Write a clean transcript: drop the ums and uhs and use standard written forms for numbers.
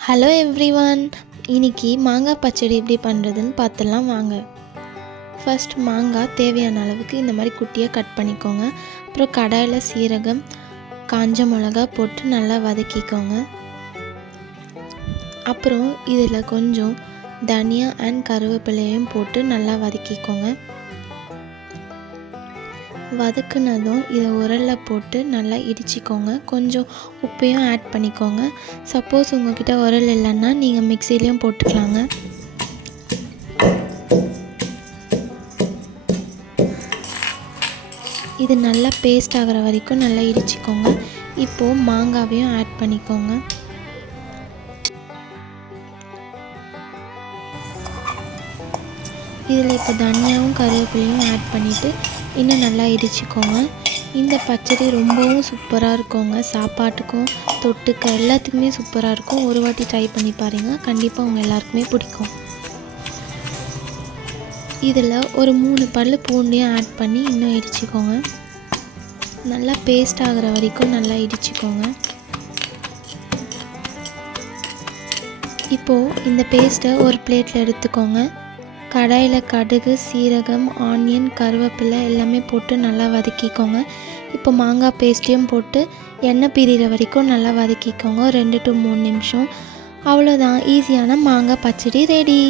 Hello everyone. இன்னைக்கு மாங்காய் பச்சடி எப்படி பண்ணுறதுன்னு பார்த்துடலாம் வாங்க. ஃபர்ஸ்ட் மாங்காய் தேவையான அளவுக்கு இந்த மாதிரி குட்டியாக கட் பண்ணிக்கோங்க. அப்புறம் கடாயில் சீரகம், காஞ்ச மிளகா போட்டு நல்லா வதக்கிக்கோங்க. அப்புறம் இதில் கொஞ்சம் தனியா அண்ட் கருவேப்பிலையும் போட்டு நல்லா வதக்கிக்கோங்க. வதக்குனதும் இதை உரலில் போட்டு நல்லா இடிச்சிக்கோங்க. கொஞ்சம் உப்பையும் ஆட் பண்ணிக்கோங்க. சப்போஸ் உங்கள்கிட்ட உரல் இல்லைன்னா நீங்கள் மிக்சிலையும் போட்டுக்கலாங்க. இது நல்லா பேஸ்ட் ஆகிற வரைக்கும் நல்லா இடிச்சிக்கோங்க. இப்போது மாங்காவையும் ஆட் பண்ணிக்கோங்க. இதில் இப்போ தனியாவும் கருவேப்பிலையும் ஆட் பண்ணிவிட்டு இன்னும் நல்லா இடிச்சிக்கோங்க. இந்த பச்சடி ரொம்பவும் சூப்பராக இருக்குங்க. சாப்பாட்டுக்கும் தொட்டுக்க எல்லாத்துக்குமே சூப்பராக இருக்கும். ஒரு வாட்டி ட்ரை பண்ணி பாருங்கள், கண்டிப்பாக உங்கள் எல்லாருக்குமே பிடிக்கும். இதில் ஒரு 3 பல் பூண்டையும் ஆட் பண்ணி இன்னும் இடிச்சிக்கோங்க. நல்லா பேஸ்ட் ஆகிற வரைக்கும் நல்லா இடிச்சிக்கோங்க. இப்போது இந்த பேஸ்ட்டை ஒரு பிளேட்டில் எடுத்துக்கோங்க. கடாயில் கடுகு, சீரகம், ஆனியன், கருவேப்பிலை எல்லாமே போட்டு நல்லா வதக்கிக்கோங்க. இப்போ மாங்காய் பேஸ்ட்டையும் போட்டு எண்ணெய் பிரிகிற வரைக்கும் நல்லா வதக்கிக்கோங்க. 2 to 3 நிமிஷம். அவ்வளோதான், ஈஸியான மாங்காய் பச்சடி ரெடி.